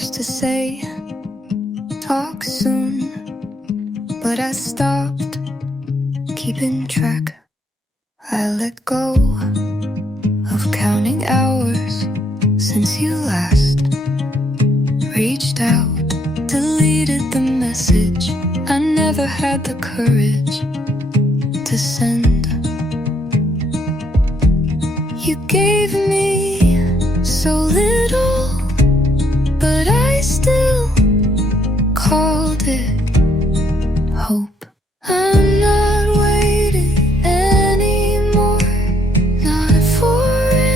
used to say, talk soon, but I stopped keeping track. I let go of counting hours since you last reached out, deleted the message I never had the courage to send. You gave me so little, but I still called it hope. I'm not waiting anymore, not for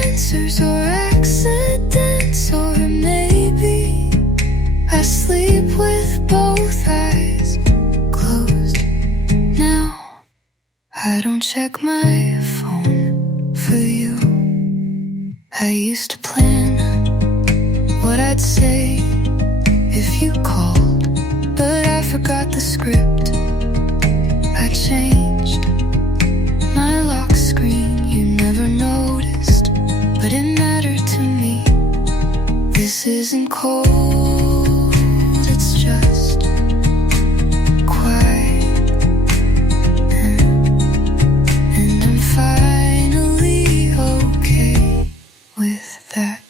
answers or accidents, or maybe I sleep with both eyes closed now. I don't check my phone for you. I used to plan what I'd say if you called, but I forgot the script. I changed my lock screen, you never noticed, but it mattered to me. This isn't cold, it's just quiet, and I'm finally okay with that.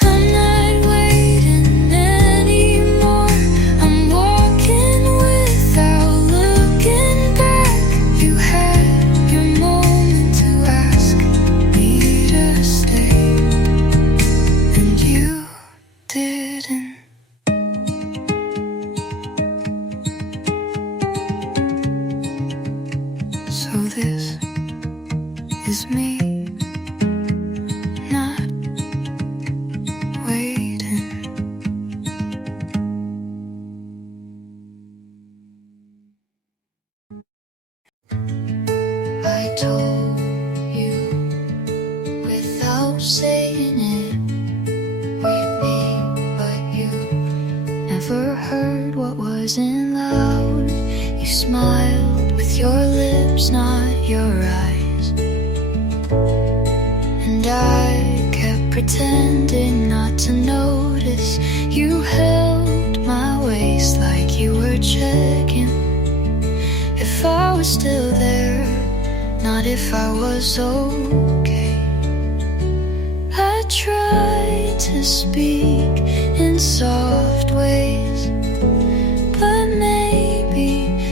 I'm not waiting anymore, I'm walking without looking back. You had your moment to ask me to stay, and you didn't. So this is me not waiting. I told you without saying it we'd be, but you never heard what wasn't loud. You smiled with your lips, not your eyes, and I kept pretending not to notice. You held my waist like you were checking if I was still there, not if I was okay. I tried to speak in soft ways, but maybe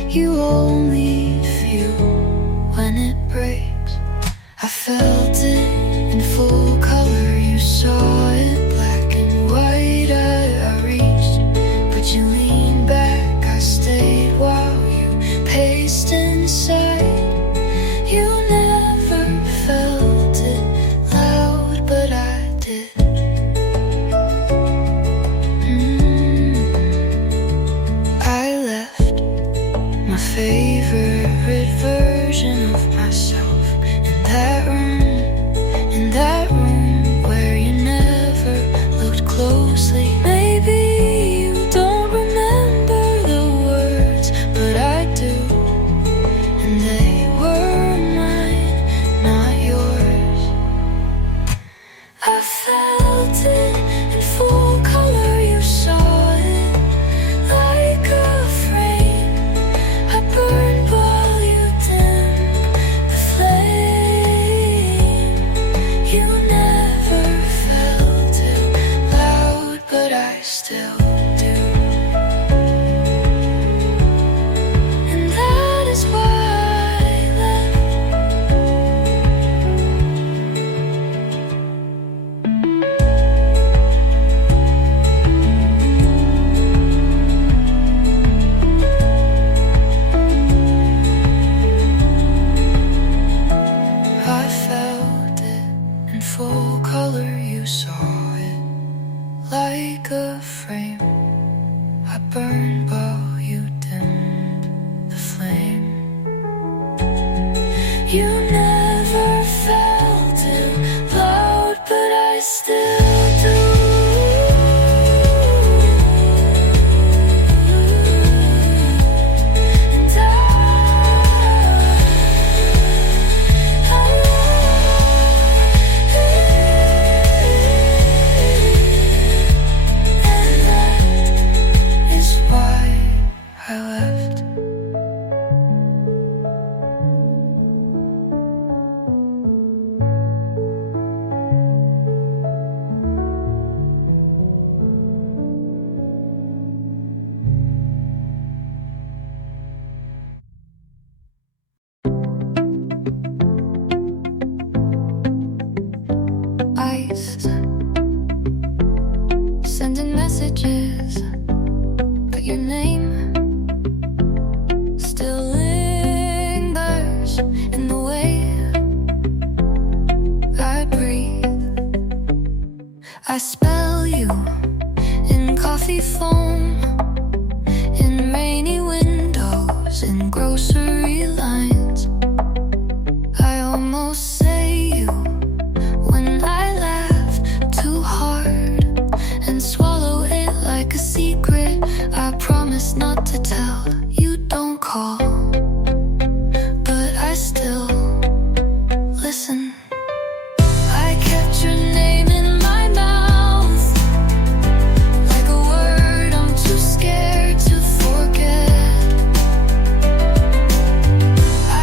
you only feel when it breaks. I felt it in full color, you saw it black and white. I reached, but you leaned back. I stayed while you paced inside. You never felt it loud, but I did. I left my favorite version of myself in that room where you never looked closely. Maybe you don't remember the words, but I do, and they were mine, not yours. I felt it in full color, you saw it like a frame. I burned while you dimmed the flame. You never felt it loud, but I still do. And that is why I left. I felt it in full color, you saw it like a frame. I burned while you dimmed the flame. You never felt it loud, but I still do. And I ice, sending messages, but your name still lingers in the way I breathe. I spell you in coffee foam, in rainy windows, in grocery lines. I almost say you when I laugh too hard and swallow it like a secret I promise not to tell. You don't call, but I still listen. I kept your name in my mouth, like a word I'm too scared to forget.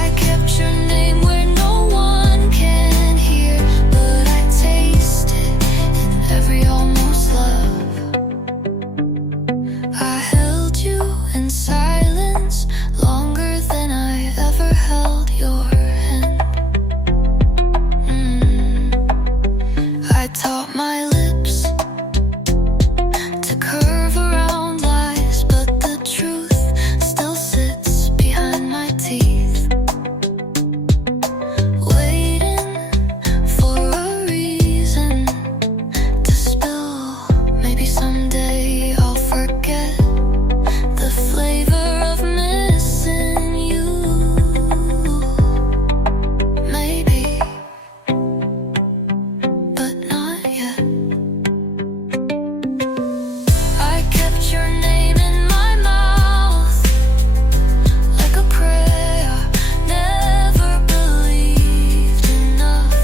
I kept your name where no one can hear, but I taste it in every almost love. I held you in silence longer than I ever held your hand. I taught my lips to curve around lies, but the truth still sits behind my teeth, waiting for a reason to spill. Maybe someday I'll forget the flavor of missing you. Maybe, but not yet. I kept your name in my mouth, like a prayer never believed enough.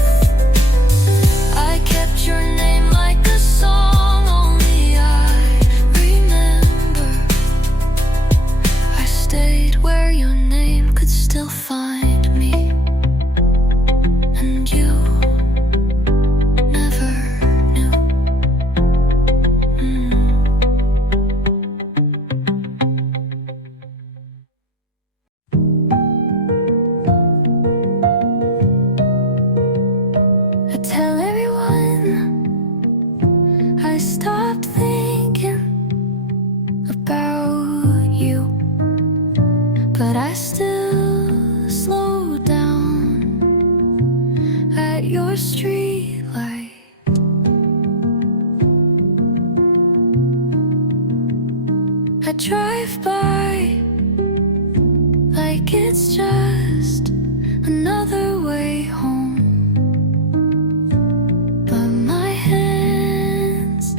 I kept your name like a song only I remember. I stayed where your name could still find me, and you never knew. I tell everyone I stopped thinking about you, but I still slow down at your street light. I drive by like it's just another way home, but my hands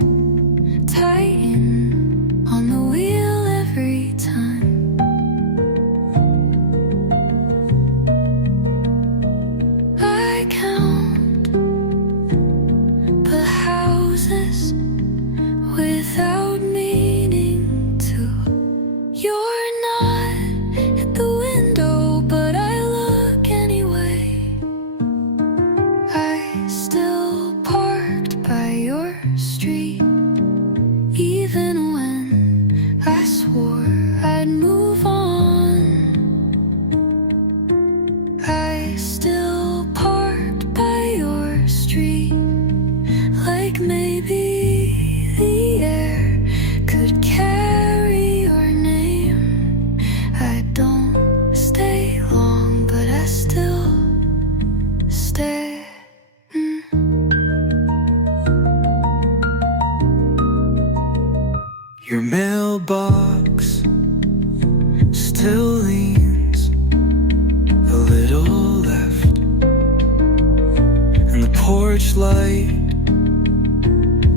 tighten on the wheel every time. I count the houses without meaning to. You're not at the window, but I look anyway. I still parked by your street, even when I swore I'd move on. I still parked by your street, like maybe the air could carry your name. I don't stay long, but I still stay. Your mailbox still leans a little left, and the porch light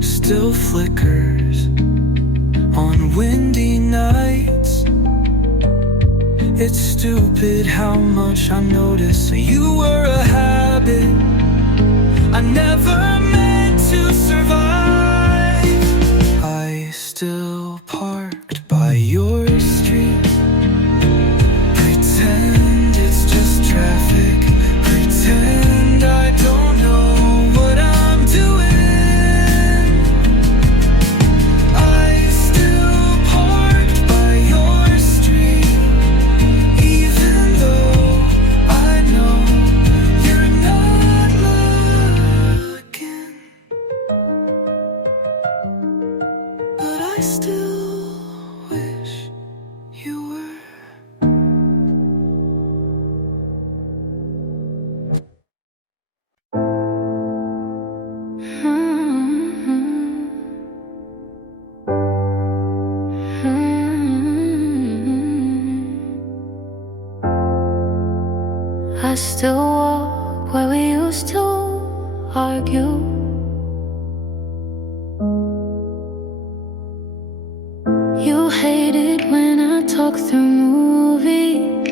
still flickers on windy nights. It's stupid how much I notice you were a habit I never meant to survive. I still parked by your street, pretend it's just traffic, pretend I don't know what I'm doing. I still parked by your street, even though I know you're not looking. I still wish you were. I still walk where we used to argue. You hate it when I talk through movies.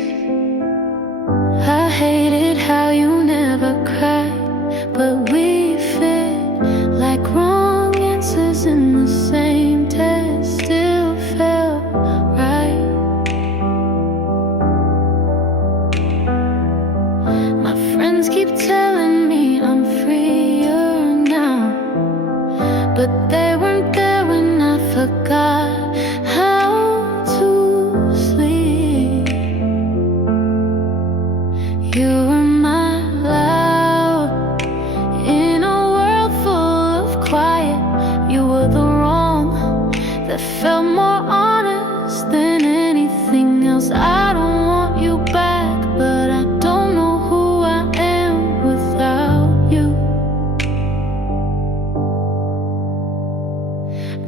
I hated how you never cried, but we fit like wrong answers in the same test. Still felt right. My friends keep telling me I'm freer now, but they weren't there when I forgot how to sleep. You were my loud in a world full of quiet. You were the wrong that felt more honest than anything else. I don't want you back, but I don't know who I am without you.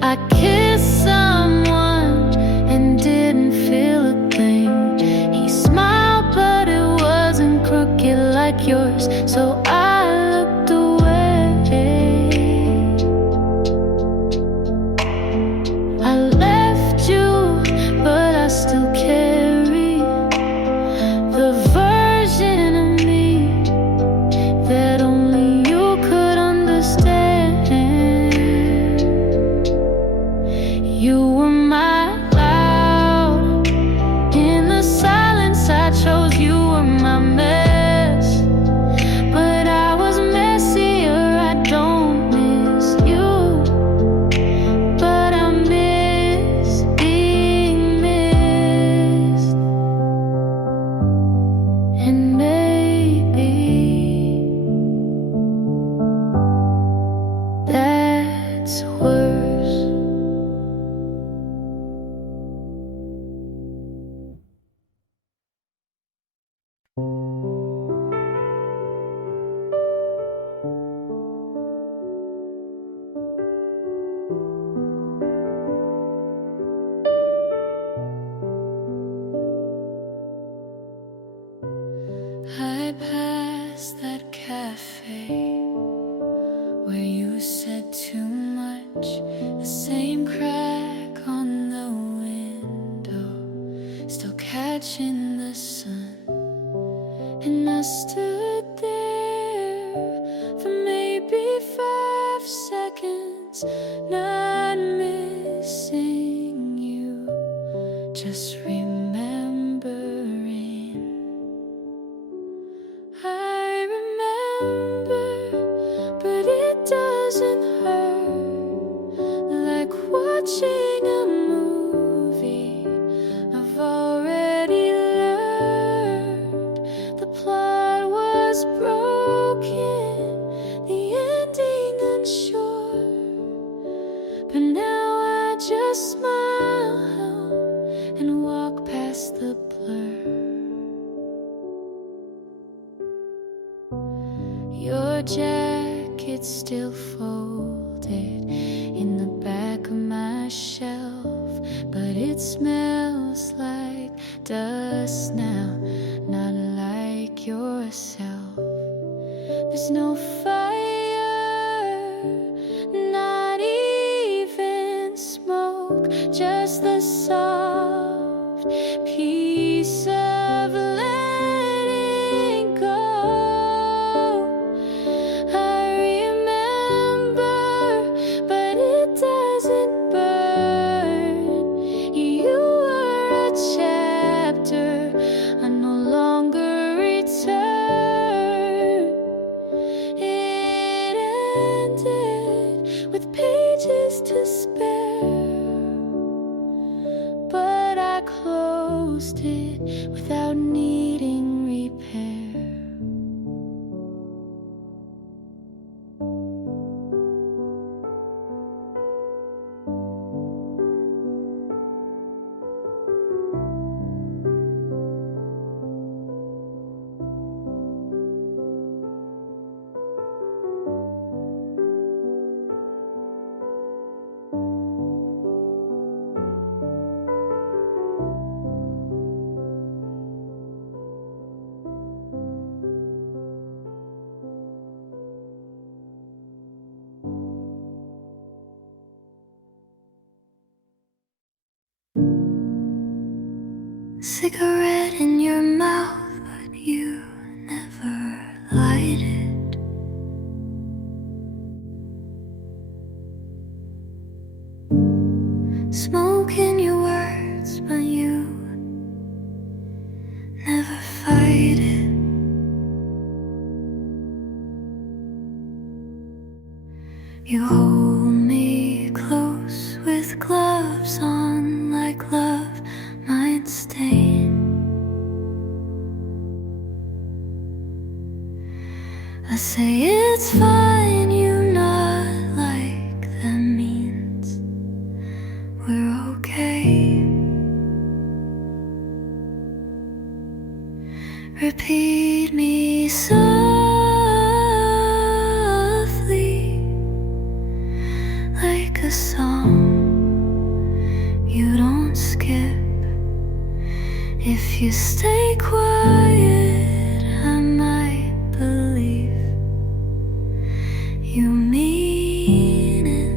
I kissed someone and didn't feel a thing. He smiled, but it wasn't crooked like yours, so I looked away. I left you, but I still carry the version of me that only you could understand. You were my loud in the silence I chose. You were my mess, but I was messier. I don't miss you, but I miss being missed. And maybe that's worse. I passed that cafe where you said too much, the same crack on the window, still catching the sun. And I stood there for maybe 5 seconds, not missing you, just remembering. I remember, but it doesn't hurt like watching a movie. I've already learned the plot was broken, the ending unsure, but now I just smile and walk past the blur. Your jacket's still folded in the back of my shelf, but it smells like dust now, not like yourself. There's no fire, not even smoke, just the soft peace of letting go. With pages to spare, but I closed it without needing repair. cigarette in your mouth, but you never light it. Smoke in your words, but you never fight it. You hold me close with gloves on, like love might stain. I say it's fine, you nod like that means we're okay. Repeat me softly, like a song you don't skip. If you stay quiet, I might believe you mean it.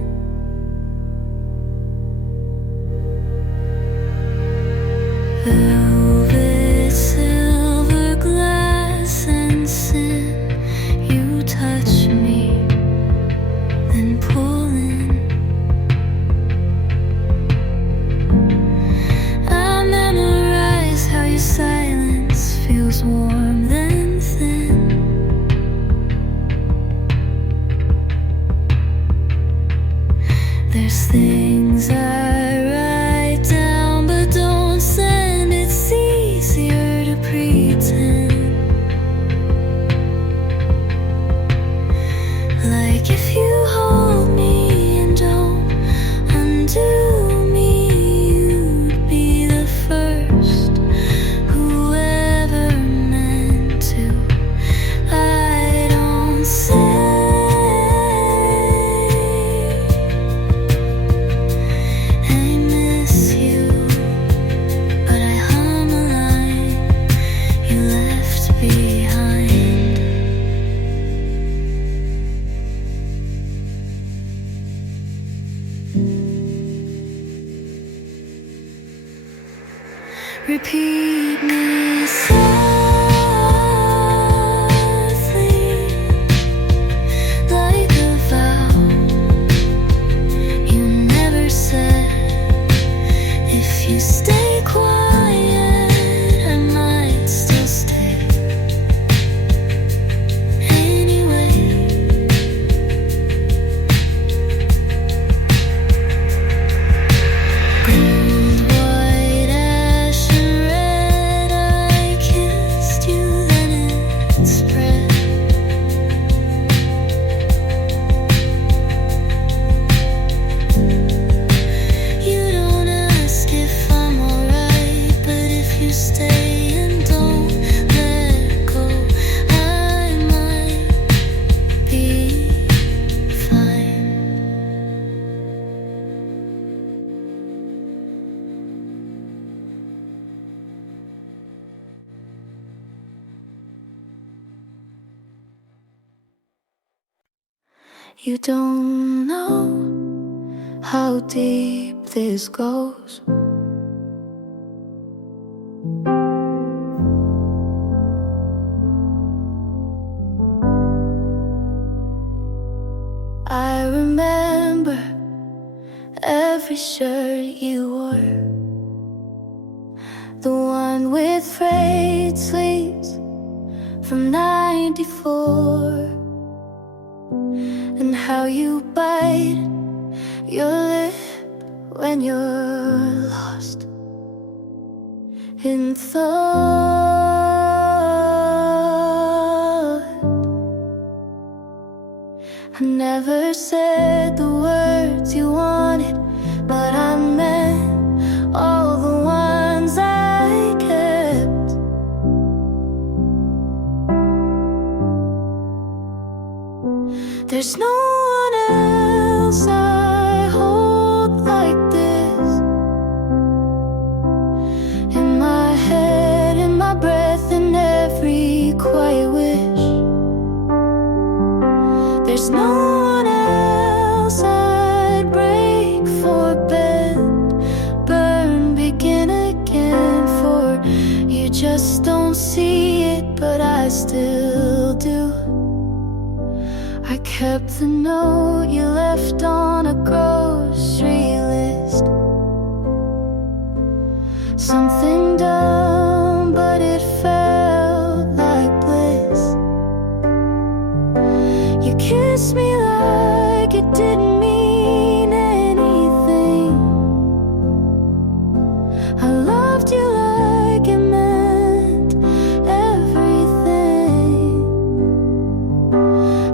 Velvet, silver glass and sin, you touch me, then pull in. I memorize how your silence feels warm then thin. There's things I write down but don't send. It's easier to pretend. Like if you hold me and don't undo me, you'd be the first who ever meant to. I don't say I miss you, but I hum a line you left behind. Repeat me softly, like a vow you never said. If you stay quiet, I might still stay. Anyway, gold, white, ash and red, I kissed you, then it spread. You don't ask if I'm alright, but if you stay and don't let go, I might be fine. You don't know how deep this goes. I remember every shirt you wore, the one with frayed sleeves from '94, and how you bite your lip when you're lost in thought. I never said the words you wanted, but I meant all the ones I kept. There's no one else I hold like this, in my head, in my breath, in every quiet wish. There's no one else I'd break for, bend, burn, begin again for. still do. I kept the note you left on a grocery list. Something dumb, but it felt like bliss. You kissed me like it didn't mean anything. I loved you like it meant everything.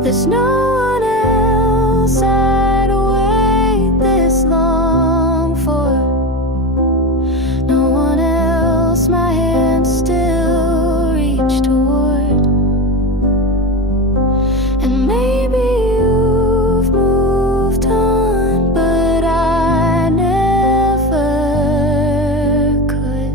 There's no one else I'd wait this long for. No one else my hand still reached toward. And maybe you've moved on, but I never could.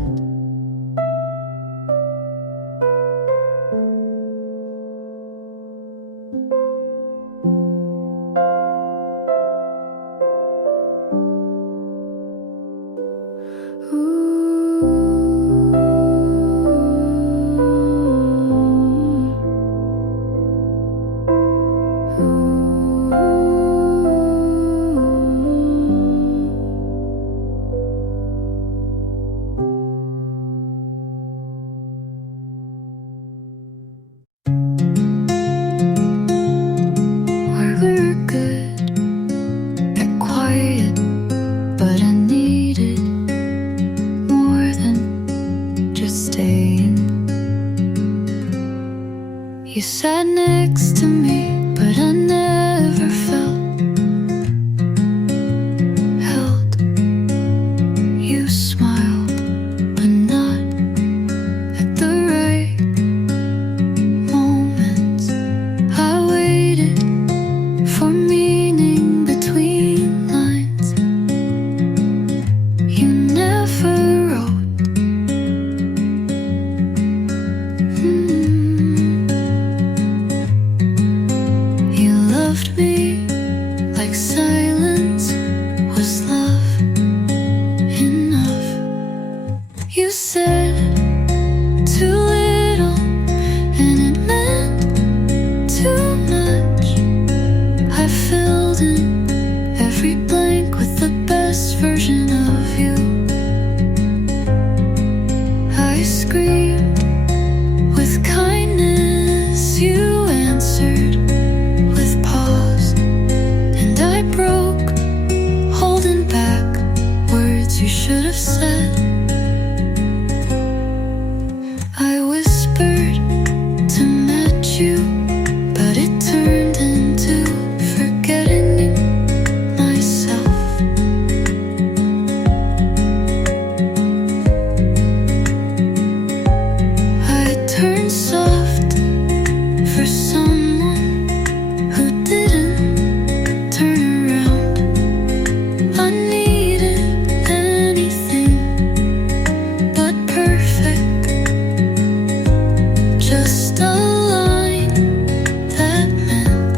We're good at quiet, but I needed more than just staying. You sat next to me, but I never felt held. You smiled, but not at the right moments. I waited for meaning between lines. You never wrote. You loved me like silence was love enough. You said too little and it meant too much. I filled in every blank with the best version of you. I screamed with kindness, you answered with pause, and I broke, holding back words you should have said. I whispered to match you, but it turned into forgetting myself. I turned soft for someone who didn't turn around. I needed anything but perfect, just a line that meant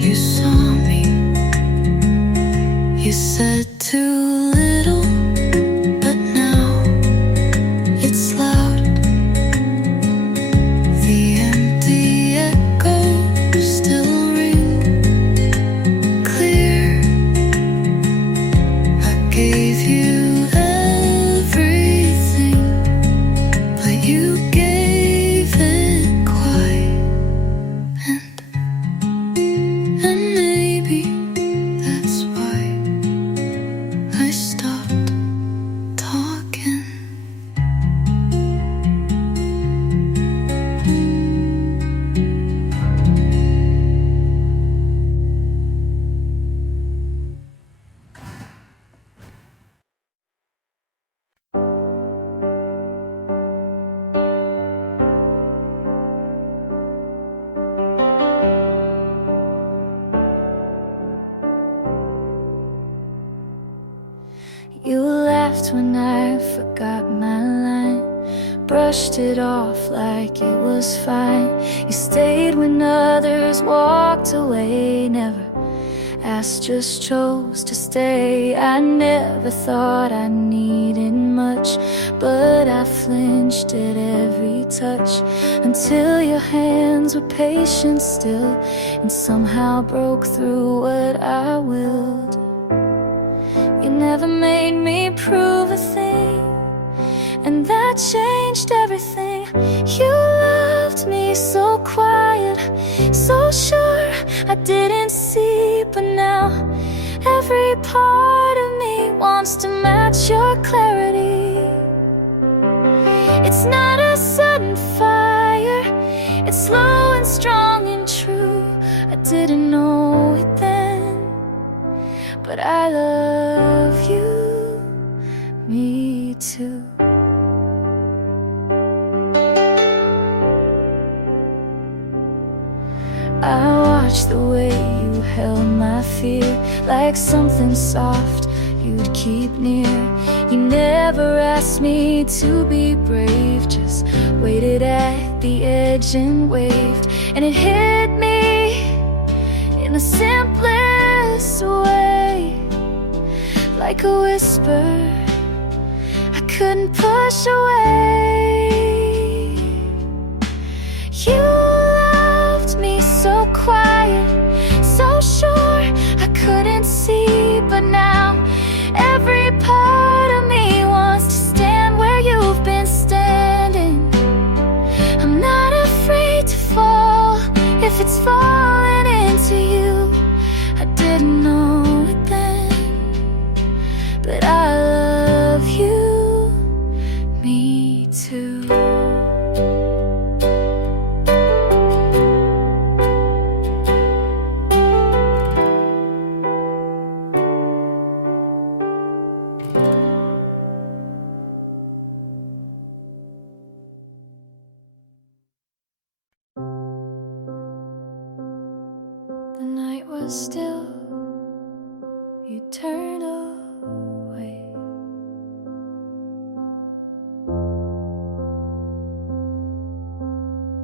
you saw me. You said too little, but now it's loud. The empty echoes still ring clear. I gave you everything, but you gave it quiet. And maybe that's why I stopped talking. You laughed when I forgot my line, brushed it off like it was fine. You stayed when others walked away, never Ass just chose to stay. I never thought I needed much, but I flinched at every touch, until your hands were patient still, and somehow broke through what I willed. You never made me prove a thing, and that changed everything. You loved me so quiet, so sure I didn't see, but now every part of me wants to match your clarity. It's not a sudden fire, it's slow and strong and true. I didn't know it then, but I love you, me too. I watched the way you held my fear, like something soft you'd keep near. You never asked me to be brave, just waited at the edge and waved. And it hit me in the simplest way, like a whisper I couldn't push away. You so quiet, so sure I couldn't see, but now every part of me wants to stand where you've been standing. I'm not afraid to fall if it's falling into you. I didn't know it then, but I love you, me too. The night was still, you turned away.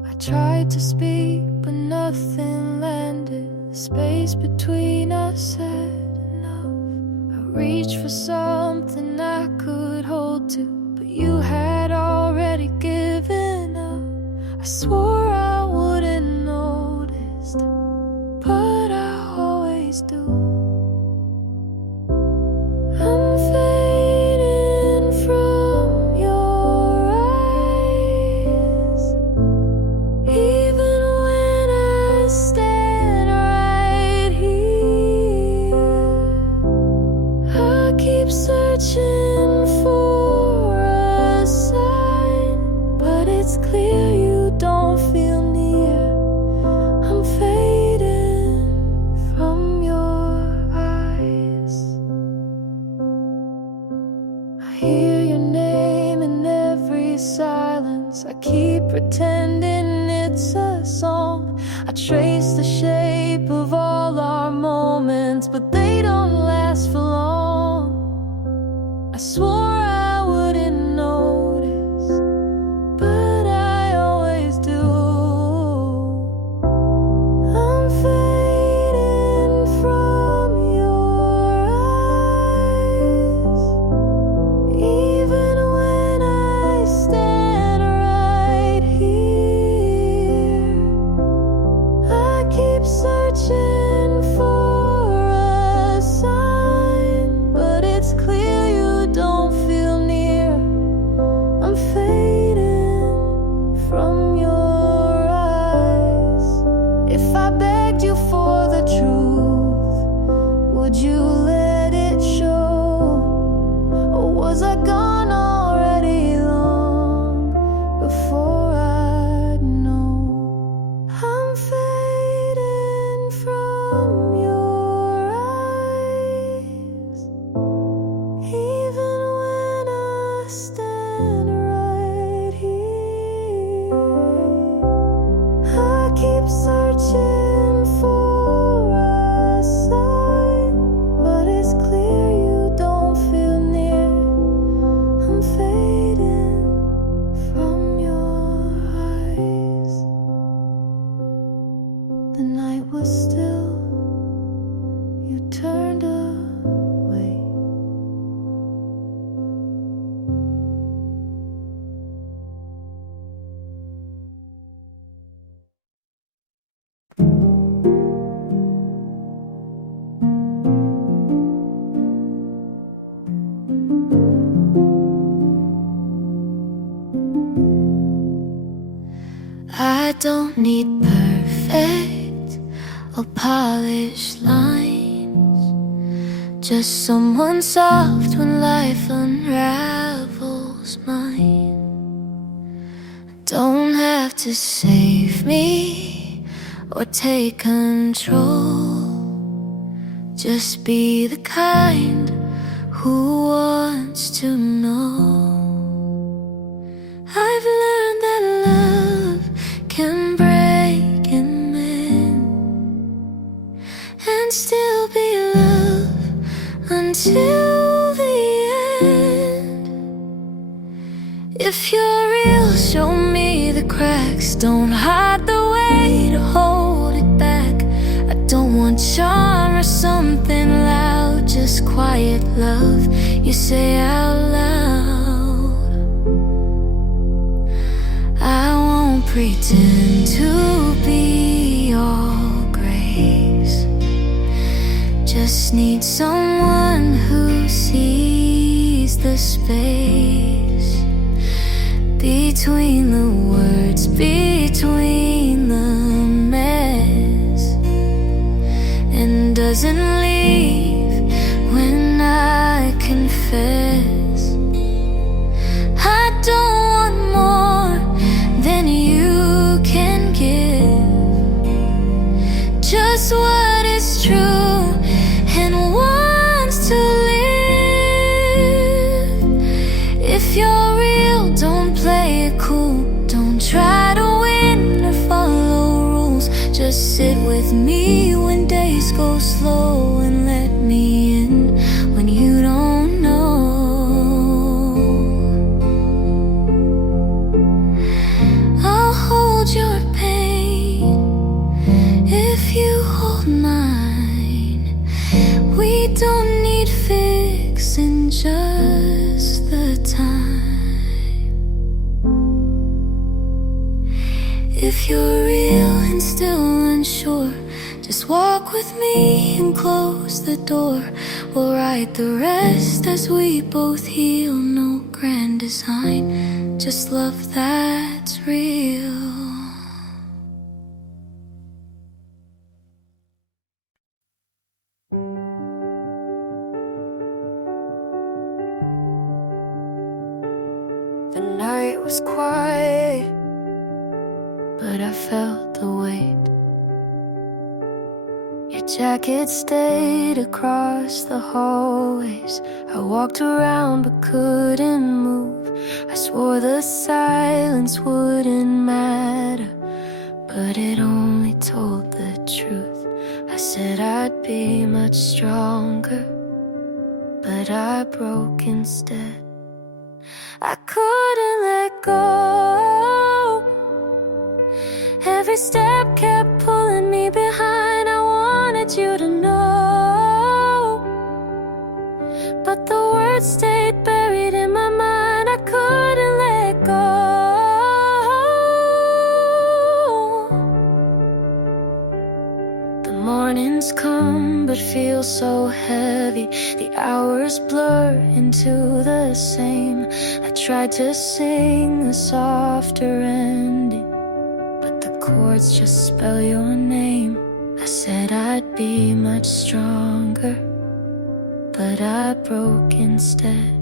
I tried to speak, but nothing landed. The space between us had enough. I reached for something I could hold to, but you had already given up. I swore I wouldn't notice, but I always do. I'm fading from your eyes, even when I stand right here. I keep searching for a sign, but it's clear you don't feel near. I'm fading from your eyes. I hear your name in every silence. I keep pretending it's a song. I trace the shape of all our moments, but they don't last for long. I swore I wouldn't notice, but I always do. I'm fading from your eyes, even when I stand right here. I keep searching for a don't need perfect or polished lines, just someone soft when life unravels mine. Don't have to save me or take control, just be the kind who wants to know. I've learned that love can break and mend, and still be love until the end. If you're real, show me the cracks. Don't hide the way to hold it back. I don't want charm or something loud, just quiet love you say out loud. I won't pretend to be all grace, just need someone who sees the space between the words, between the mess, and doesn't leave when I confess. I don't want more than you can give, just what is true and wants to live. If you're real, don't play it cool, don't try to win or follow rules. Just sit with me when days go slow, and let me in when you don't know. I'll hold your pain if you hold mine. We don't need fixing, just the time. If you're real and still unsure, just walk with me and close the door. We'll write the rest as we both heal. No grand design, just love that's real. The night was quiet, but I felt the weight. Your jacket stayed across the hallways. I walked around but couldn't move. I swore the silence wouldn't matter, but it only told the truth. I said I'd be much stronger, but I broke instead. I couldn't let go. Every step kept pulling me behind. I wanted you to know, but the words stayed buried in my mind. I couldn't let go. The mornings come but feel so heavy. The hours blur into the same. I tried to sing a softer ending, but the chords just spell your name. I said I'd be much stronger, but I broke instead.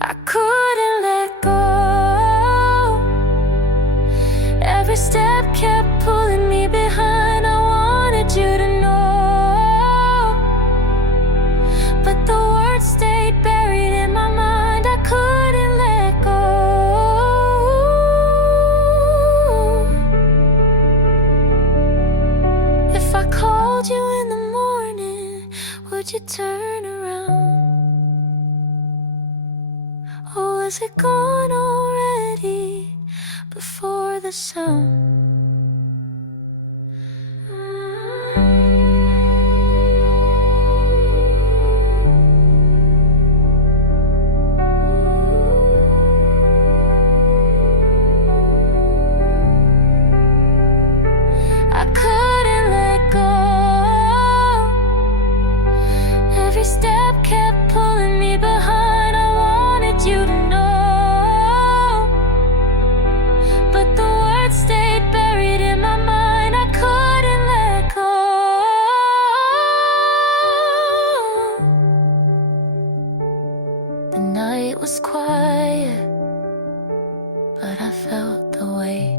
I couldn't let go. Every step kept pulling me behind. I wanted you to know, but the words stayed buried in my mind. I couldn't let go. If I called you in the morning, would you turn around? Or was it gone already before the sound? I couldn't let go. Every step kept pulling me behind. I wanted you to know, but the words stayed back. was quiet, but I felt the weight.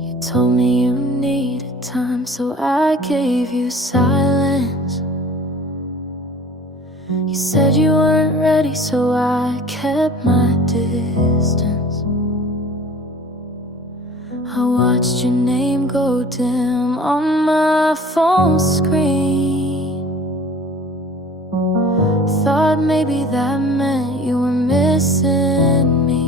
You told me you needed time, so I gave you silence. You said you weren't ready, so I kept my distance. I watched your name go dim on my phone screen. Thought maybe that meant you were missing me,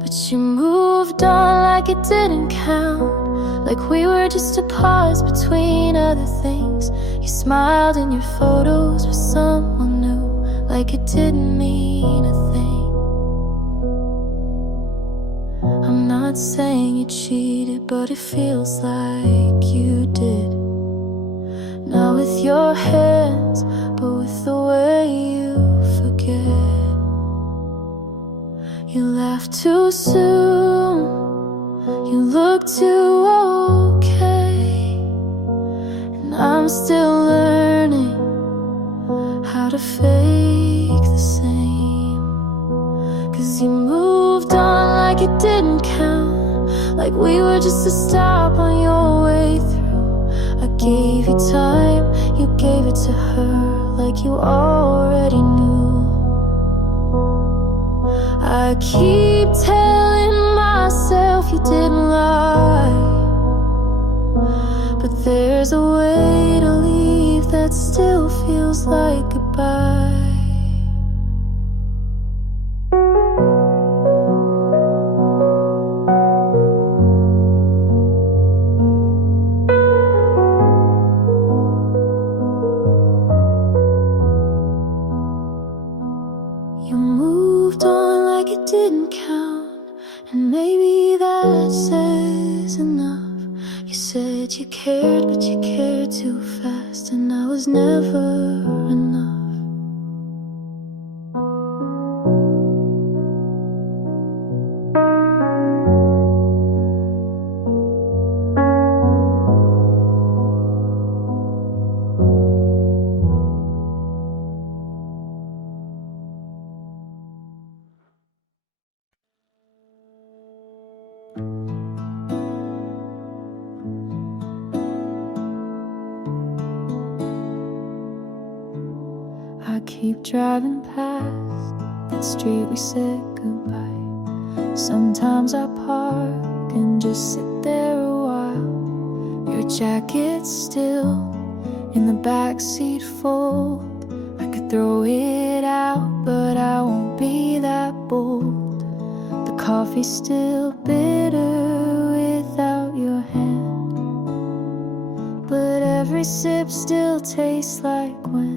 but you moved on like it didn't count, like we were just a pause between other things. You smiled in your photos with someone new, like it didn't mean a thing. I'm not saying you cheated, but it feels like you did. Not with your hands, but with the way you forget. You laughed too soon, you look too okay, and I'm still learning how to fake the same. 'Cause you moved on like it didn't count, like we were just a stop on your way through. I gave you time, you gave it to her, like you already knew. I keep telling myself you didn't lie, but there's a way to leave that still feels like goodbye. You moved on like it didn't count, and maybe that says enough. You said you cared, but you cared too fast, and I was never enough. I keep driving past that street we said goodbye. Sometimes I park and just sit there a while. Your jacket's still in the backseat fold. I could throw it out, but I won't be that bold. The coffee's still bitter without your hand, but every sip still tastes like when.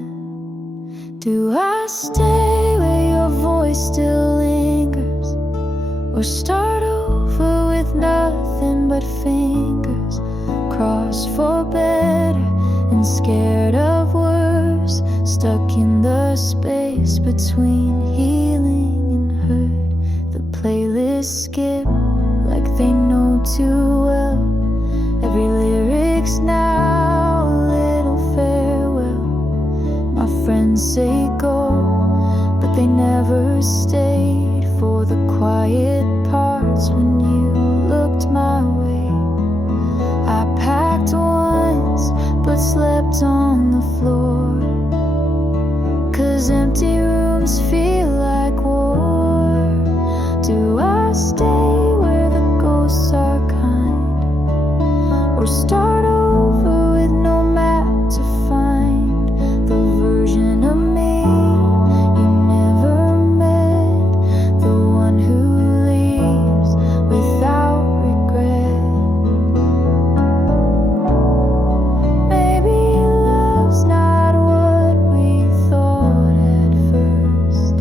Do I stay where your voice still lingers, or start over with nothing but fingers, crossed for better and scared of worse, stuck in the space between healing and hurt? The playlists skip like they know too well. Every lyric's now a little farewell. My friends say go, but they never stayed for the quiet parts when you looked my way. I packed once, but slept on the floor, 'cause empty rooms feel like war. Do I stay where the ghosts are kind, or start over with no map to find the version of me you never met, the one who leaves without regret? Maybe love's not what we thought at first.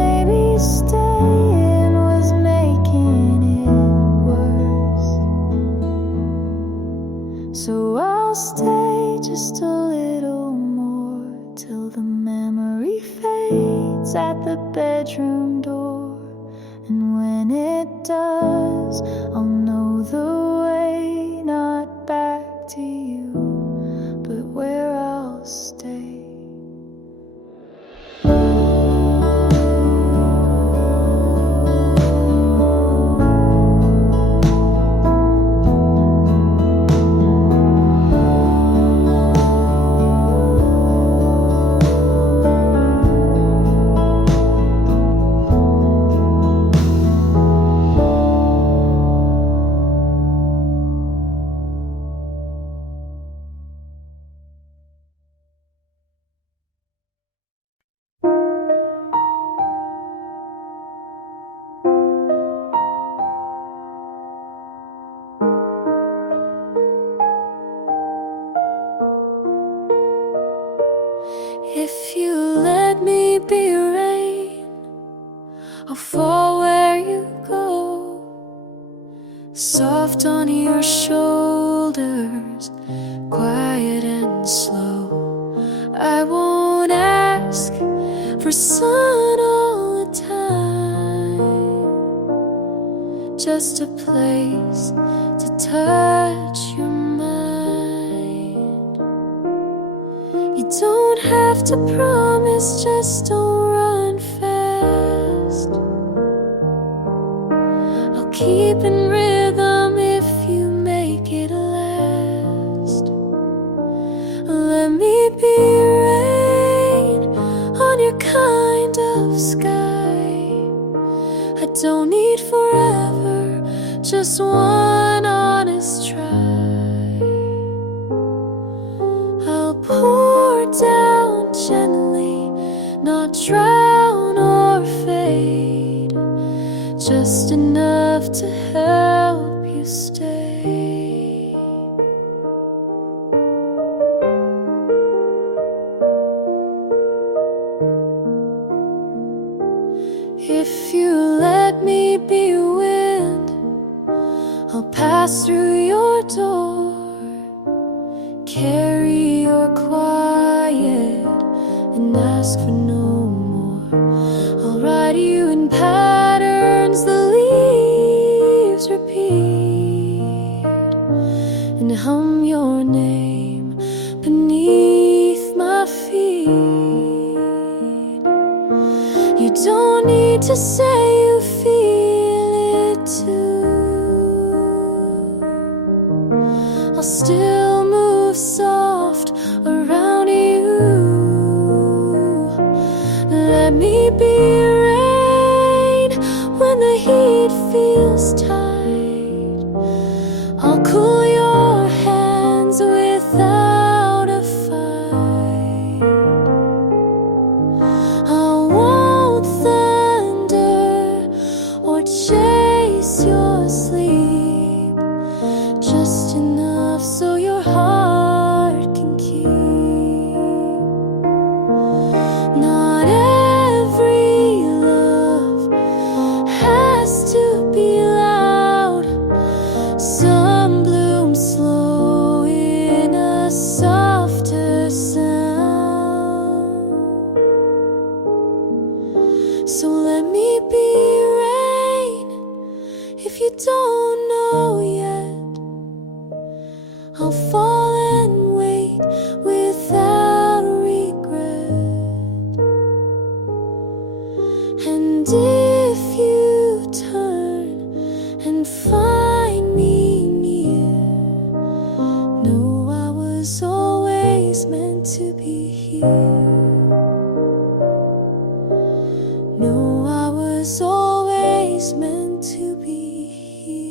Maybe staying was making it worse. So I'll stay just a little more, till the memory fades at the bedroom door. And when it does, I'll know the way, not back to you, but where I'll stay. If you let me be rain, I'll fall where you go, soft on your shoulders, quiet and slow. I won't ask for sun all the time, just a place to touch your mind. You don't have to promise, just don't run fast. I'll keep in rhythm if you make it last. Let me be rain on your kind of sky. I don't need forever, just one honest try. I'll pour down gently, not drown or fade, just enough to help you stay. If you let me be wind, I'll pass through your door, carry your quiet and ask for no more. I'll write you in patterns the leaves repeat, and hum your name beneath my feet. You don't need to say you feel it too. I'll still move soft around you. Let me be rain when the heat feels tight. I'll cool your hands without a fight. I won't thunder or chase your sleep, just enough so your heart can keep. Not every love has to be loud. Some bloom slow in a softer sound. So let me be rain if you don't know yet. I'll fall and wait without regret. And if you turn and find me near, know I was always meant to be here. Know I was always meant to be here.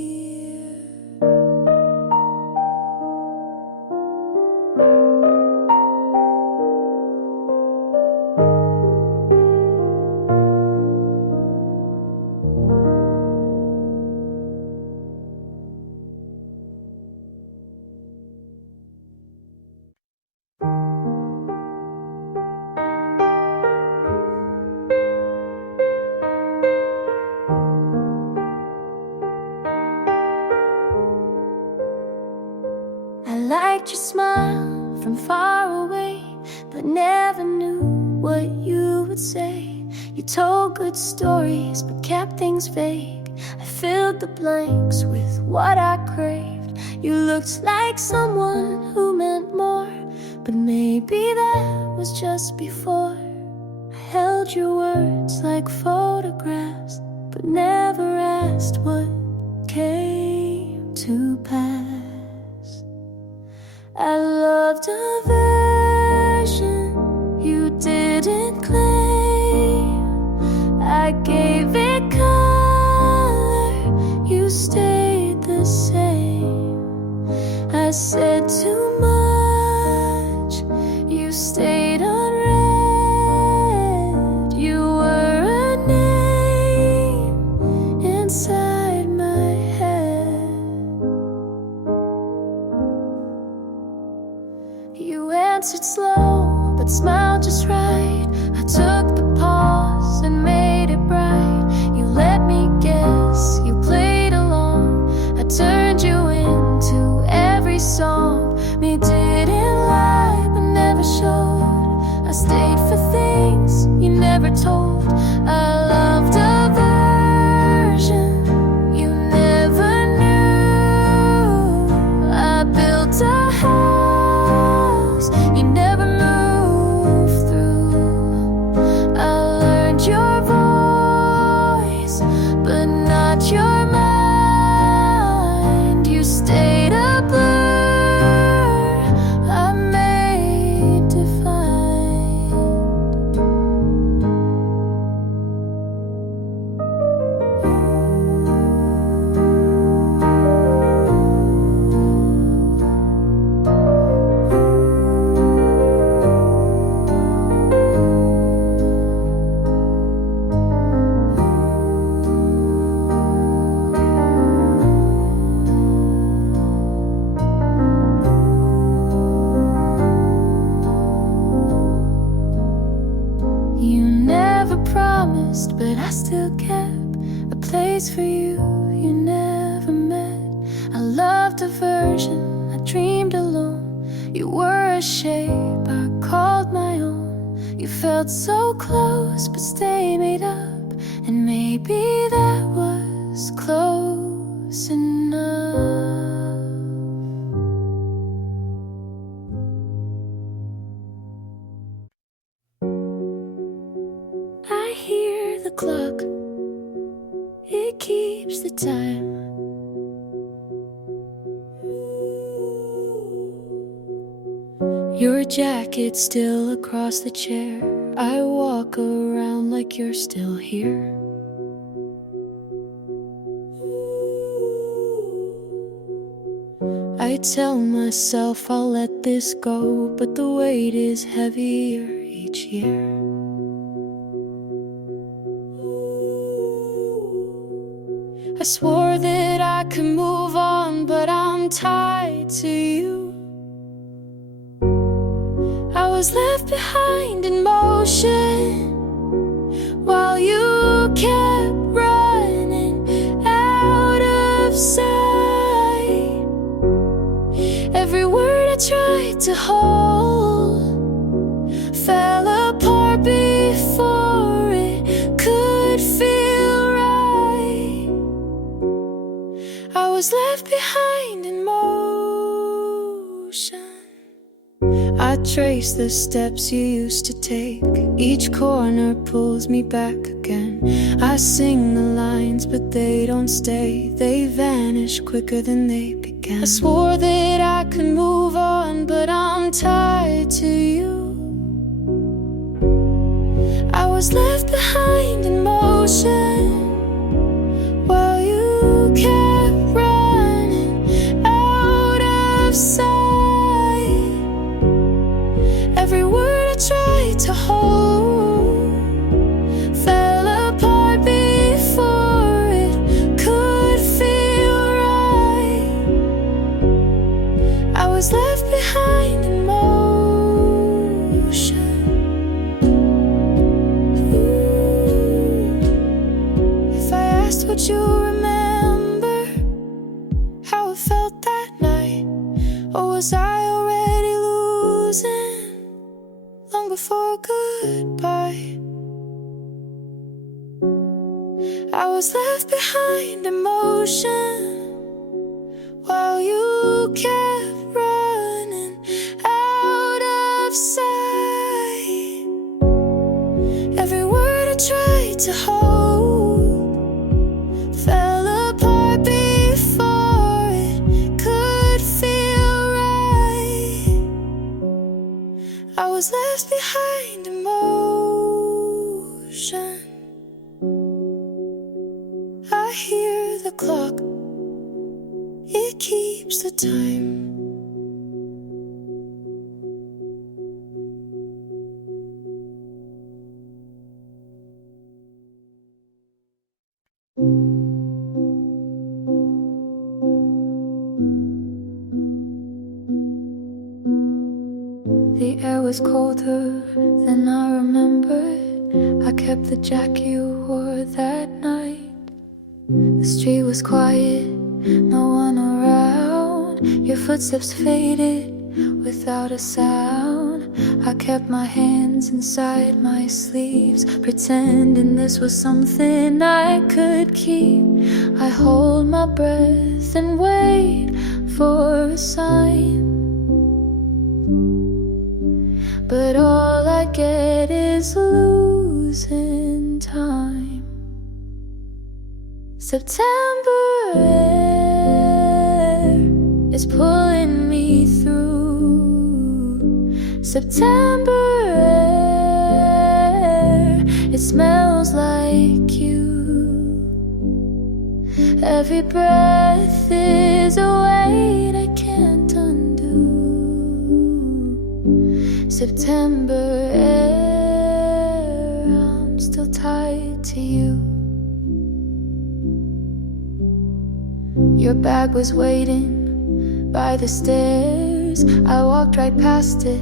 I liked your smile from far away, but never knew what you would say. You told good stories, but kept things vague. I filled the blanks with what I craved. You looked like someone who meant more, but maybe that was just before. I held your words like photographs, but never asked what came to pass. I loved a version you didn't claim. I gave it color, you stayed the same. I said too much, you stayed unread. You were a name inside my head. You answered slow, but smiled just right. I took the pause and made it bright. You let me guess, you played along. I turned you into every song. Me didn't lie, but never showed. I stayed for things you never told. I loved a version you never knew. I built a house you never moved through. I learned your voice, but not your mind. You stayed a blur I made defined. You never promised, but I still kept a place for you you never met. I loved a version I dreamed alone. You were a shape I called my own. You felt so close, but stay made up, and maybe that was close enough. I hear the clock, it keeps the time. Your jacket still across the chair. I walk around like you're still here. I tell myself I'll let this go, but the weight is heavier each year. I swore that I could move on, but I'm tied to you. I was left behind in motion while you kept running out of sight. Every word I tried to hold fell apart before it could feel right. I was left behind in motion. I trace the steps you used to take. Each corner pulls me back again. I sing the lines, but they don't stay. They vanish quicker than they began. I swore that I could move on, but I'm tied to you. I was left behind in motion while you kept running out of sight. Every word I tried to hold fell apart before it could feel right. I was left behind in motion. If I asked, would you remember how it felt that night? Or was I already losing losing long before goodbye. I was left behind in motion while you kept running out of sight. Every word I tried to hold fell apart before it could feel right. I was left behind in motion. I hear the clock, it keeps the time. The air was colder than I remembered. I kept the jacket you wore that night. The street was quiet, no one around. Your footsteps faded without a sound. I kept my hands inside my sleeves, pretending this was something I could keep. I hold my breath and wait for a sign, but all I get is losing time. September air is pulling me through. September air, it smells like you. Every breath is a weight I can't undo. September air, I'm still tied to you. Your bag was waiting by the stairs. I walked right past it,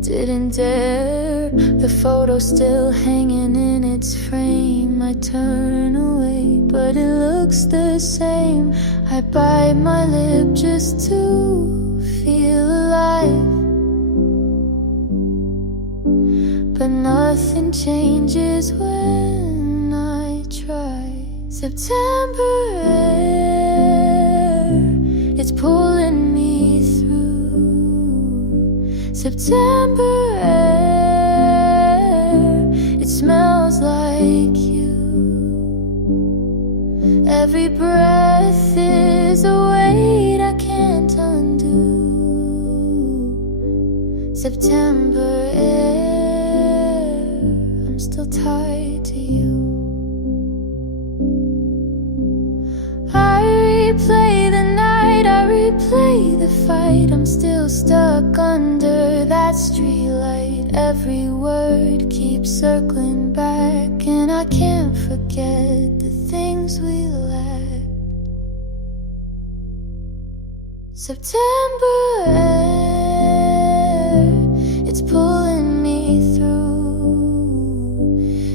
didn't dare. The photo still hanging in its frame. I turn away, but it looks the same. I bite my lip just to feel alive, but nothing changes when I try. September air, it's pulling me through. September air, it smells like you. Every breath is a weight I can't undo. September air, I'm still tied to you. I replay the night, I replay the fight. I'm still stuck under that streetlight. Every word keeps circling back, and I can't forget the things we lacked. September air, it's pulling me through.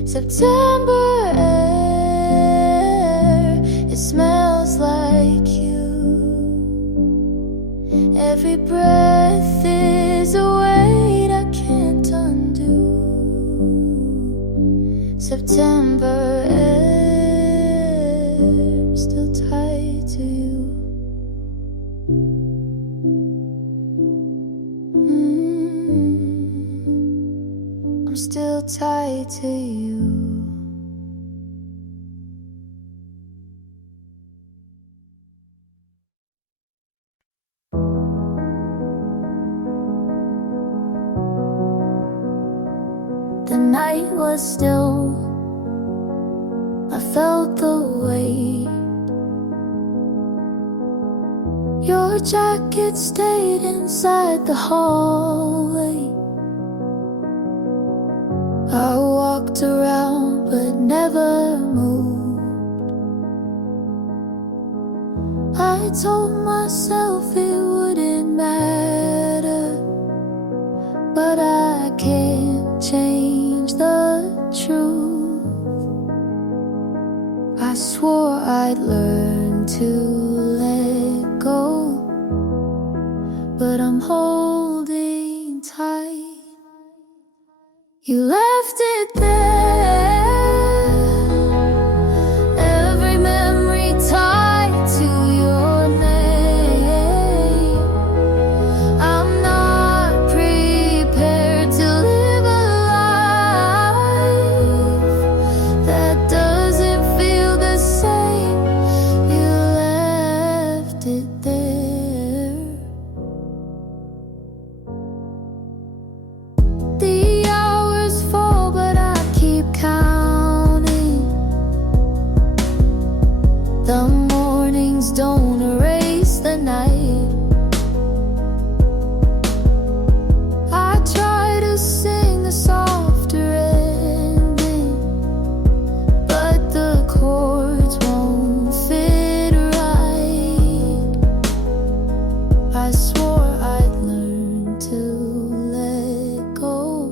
September air, it smells like you. Every breath is a weight I can't undo. September air, I'm still tied to you. I'm still tied to you. The night was still, I felt the weight. Your jacket stayed inside the hallway. I walked around but never moved. I told myself it wouldn't matter, but I can't change the truth. I swore I'd learn to let go, but I'm holding tight. You left it there, every memory tied to your name. I'm not prepared to live a life that doesn't feel the same. You left it there. The hours fall, but I keep counting. The mornings don't erase the night. I try to sing a softer ending, but the chords won't fit right. I swore I'd learn to let go,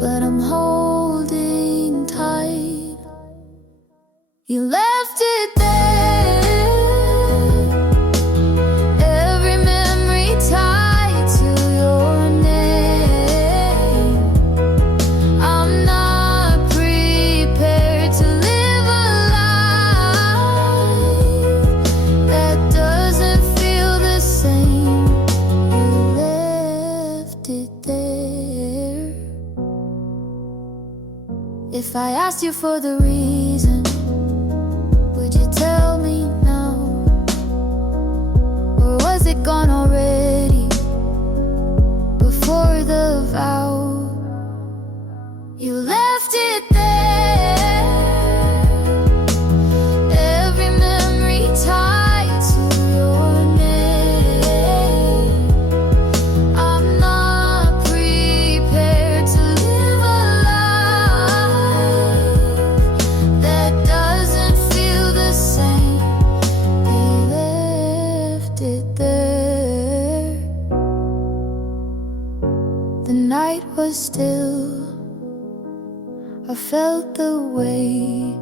but I'm holding tight. You left it there, every memory tied to your name. I'm not prepared to live a life that doesn't feel the same. You left it there. If I asked you for the reason, would you tell me now? Or was it gone already before the vow? You left it there, every memory tied to your name. I'm not prepared to live a life that doesn't feel the same. You left it there. The night was still, I felt the weight